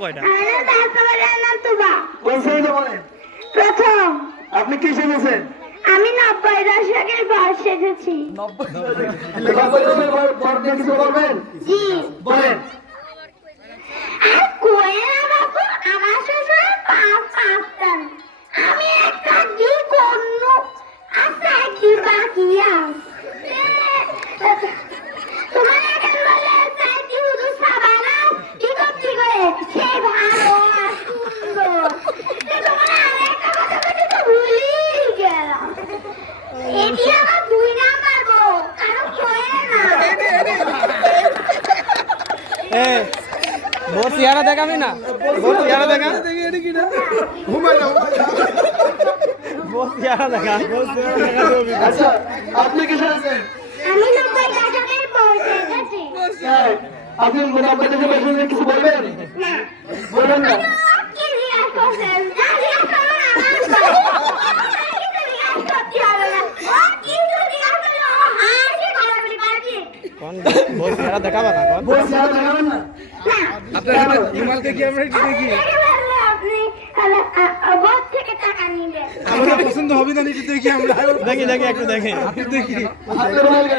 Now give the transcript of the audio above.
কয়টা? প্রথম। আপনি কি শিখেছেন? আমি 90 দশকের বর শিখেছি। 90 দশকের বর নিয়ে কিছু বলবেন? জি। বলেন। আর কোয়েনা বাবু আমার শ্বশুর পাঁচটা। আমি একটা কি করনু আচ্ছা কি বাকি তোমার এখন বলে চাই কি হুজুর সাবানা কি করছি করে সেই ভালো আর সুন্দর তোমার আরেকটা কথা বলি তো ভুলি গেলাম এটি আমার 2 নাম্বার গো কারণ কোয়েনা বহুত চেহারা দেখাবি না, বহুত চেহারা দেখা, বহুত চেহারা দেখা। আচ্ছা, আপনি কি শিখেছেন? আমি 90 দশকের বর শিখেছি। আপনি 90 দশকের বর নিয়ে কিছু বলবেন? না বলেন না। কি রিয়াজ করছেন রিয়াজ করুন আমার কোন বহুত চেহারা দেখাবা না কোন? বই ছাড়া দেখাবেন না? আপনার ইমাল থেকে আমরা একটু দেখি। আমরা পছন্দ হবে না একটু দেখি আমরা দেখি দেখি একটু দেখি। দেখি হাতের বাইরে।